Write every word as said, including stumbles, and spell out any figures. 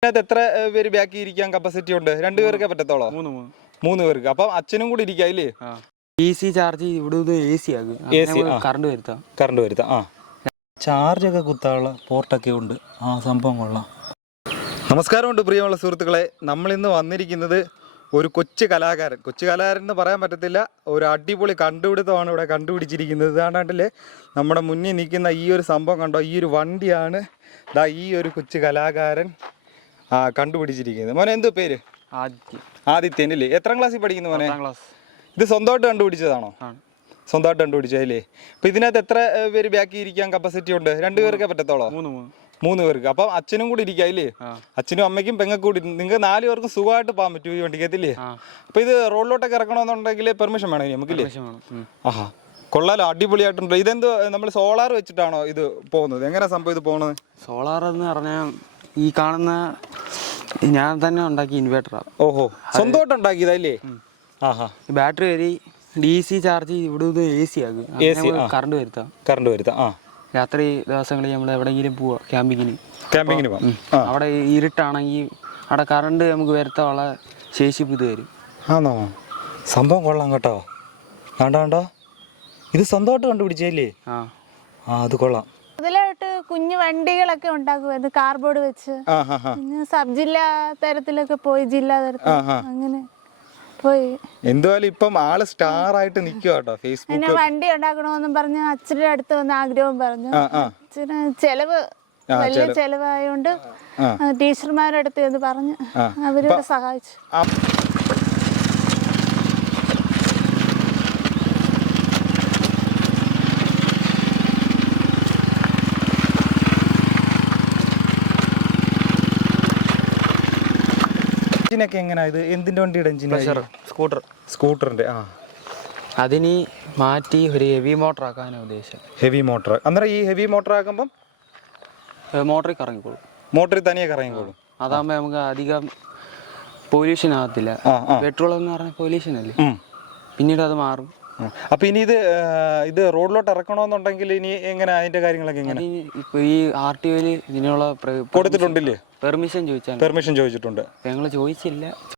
ഇതിനകത്ത് എത്ര പേര് ബാക്കി ഇരിക്കാൻ കപ്പാസിറ്റി ഉണ്ട്? രണ്ടുപേർക്കേ പറ്റത്തോളോ? മൂന്ന് മൂന്ന് മൂന്ന് പേർക്ക്. അപ്പം അച്ഛനും കൂടി ഇരിക്കാം ഇല്ലേ? എ സി ചാർജ് ഇവിടെ എ സി ആകും, എ സി കറണ്ട് വരുത്താം കറണ്ട് വരുത്താം ആ ചാർജൊക്കെ കുത്താനുള്ള പോർട്ടൊക്കെ ഉണ്ട്. ആ സംഭവം കൊള്ളാം. നമസ്കാരമുണ്ട് പ്രിയമുള്ള സുഹൃത്തുക്കളെ. നമ്മളിന്ന് വന്നിരിക്കുന്നത് ഒരു കൊച്ചു കലാകാരൻ കൊച്ചു കലാകാരൻ എന്ന് പറയാൻ പറ്റത്തില്ല, ഒരു അടിപൊളി കണ്ടുപിടുത്തമാണ് ഇവിടെ കണ്ടുപിടിച്ചിരിക്കുന്നത്. ഇതാണ്ടില്ലേ നമ്മുടെ മുന്നിൽ നിൽക്കുന്ന ഈ ഒരു സംഭവം കണ്ടോ? ഈ ഒരു വണ്ടിയാണ് ദാ ഈ ഒരു കൊച്ചു കലാകാരൻ ആ കണ്ടുപിടിച്ചിരിക്കുന്നത്. മോനെ എന്ത് പേര്? ആദിത്യ. ആദിത്യൻ അല്ലേ? എത്രാം ക്ലാസ്സിൽ പഠിക്കുന്നു മോനെ? ക്ലാസ്. ഇത് സ്വന്തമായിട്ട് കണ്ടുപിടിച്ചതാണോ? സ്വന്തമായിട്ട് കണ്ടുപിടിച്ചതല്ലേ? അപ്പം ഇതിനകത്ത് എത്ര പേര് ബാക്കി ഇരിക്കാൻ കപ്പാസിറ്റി ഉണ്ട്? രണ്ടുപേർക്കേ പറ്റത്തോളോ? മൂന്ന് മൂന്ന് മൂന്ന് പേർക്ക്. അപ്പം അച്ഛനും കൂടി ഇരിക്കാം ഇല്ലേ? അച്ഛനും അമ്മയ്ക്കും പെങ്ങൾക്കും കൂടി. നിങ്ങൾക്ക് നാല് പേർക്കും സുഖമായിട്ട് പോകാൻ പറ്റും ഈ വണ്ടിക്കത്തില്ലേ? അപ്പം ഇത് റോഡിലോട്ടൊക്കെ ഇറക്കണമെന്നുണ്ടെങ്കിൽ പെർമിഷൻ വേണം നമുക്കില്ലേ? ആഹാ കൊള്ളാലോ, അടിപൊളിയായിട്ടുണ്ട്. ഇതെന്ത് നമ്മൾ സോളാർ വെച്ചിട്ടാണോ ഇത് പോകുന്നത്? എങ്ങനെ സംഭവം ഇത് പോകുന്നത്? സോളാർ എന്ന് പറഞ്ഞാൽ ഈ കാണുന്ന ഞാൻ തന്നെ ഉണ്ടാക്കിയ ഇൻവേർട്ടറാണ്. ഓഹോ, സ്വന്തമായിട്ട് ഉണ്ടാക്കിയതല്ലേ? ആഹാ. ബാറ്ററി വരി ഡി സി ചാർജ് ഇവിടെ എ സി ആകും, കറണ്ട് വരുത്താം കറണ്ട് വരുത്താം ആ രാത്രി ദിവസങ്ങളിൽ നമ്മൾ എവിടെയെങ്കിലും പോവാ ക്യാമ്പിങ്ങിന് ക്യാമ്പിങ്ങിന് പോവാം. അവിടെ ഇരുട്ടാണെങ്കിൽ അവിടെ കറണ്ട് നമുക്ക് വരുത്താനുള്ള ശേഷിപ്പ് ഇത് തരും. ആണോ? സംഭവം കൊള്ളാം കേട്ടോ. വേണ്ട വേണ്ടോ, ഇത് സ്വന്തമായിട്ട് കണ്ടുപിടിച്ചല്ലേ? ആ ആ അത് കൊള്ളാം. അതിലായിട്ട് കുഞ്ഞു വണ്ടികളൊക്കെ ഉണ്ടാക്കുമായിരുന്നു കാർബോർഡ് വെച്ച്. പിന്നെ സബ് ജില്ലാ തരത്തിലൊക്കെ പോയി, ജില്ലാ തരത്തിൽ അങ്ങനെ പോയി. എന്തായാലും ഇപ്പം ആള് സ്റ്റാർ ആയിട്ട് നിൽക്കുക കേട്ടോ. ഫേസ്ബുക്ക് വണ്ടി ഉണ്ടാക്കണമെന്നും പറഞ്ഞ് അച്ഛൻ്റെ അടുത്ത് വന്ന് ആഗ്രഹം പറഞ്ഞു. അച്ഛന് ചെലവ് വലിയ ചെലവായോണ്ട് ടീച്ചർമാരുടെ അടുത്ത് എന്ന് പറഞ്ഞ് അവരോട് സഹായിച്ചു. എഞ്ചിനൊക്കെ എങ്ങനെയാ? ഇത് എന്തിന്റെ വണ്ടിയുടെ എഞ്ചിൻ? സ്കൂട്ടർ. സ്കൂട്ടറിന്റെ. ആ അതിന് മാറ്റി ഒരു ഹെവി മോട്ടർ ആക്കാനാണ് ഉദ്ദേശം. Heavy motor. അന്നേരം ഈ ഹെവി മോട്ടർ ആക്കുമ്പം മോട്ടറിൽ കറങ്ങിക്കോളും. മോട്ടറിൽ തനിയെ കറങ്ങിക്കോളും. അതാകുമ്പോൾ നമുക്ക് അധികം പൊല്യൂഷൻ ആകത്തില്ല. പെട്രോൾ എന്ന് പറഞ്ഞാൽ പൊല്യൂഷൻ അല്ലേ, പിന്നീട് അത് മാറും. അപ്പൊ ഇനി ഇത് ഇത് റോഡിലോട്ട് ഇറക്കണമെന്നുണ്ടെങ്കിൽ ഇനി എങ്ങനെ അതിന്റെ കാര്യങ്ങളൊക്കെ എങ്ങനെ? ഇപ്പൊ ഈ ആർ ടി ഒയില് ഇതിനുള്ള കൊടുത്തിട്ടുണ്ടല്ലേ? പെർമിഷൻ ചോദിച്ചാൽ പെർമിഷൻ ചോദിച്ചിട്ടുണ്ട്. ഞങ്ങൾ ചോദിച്ചില്ല.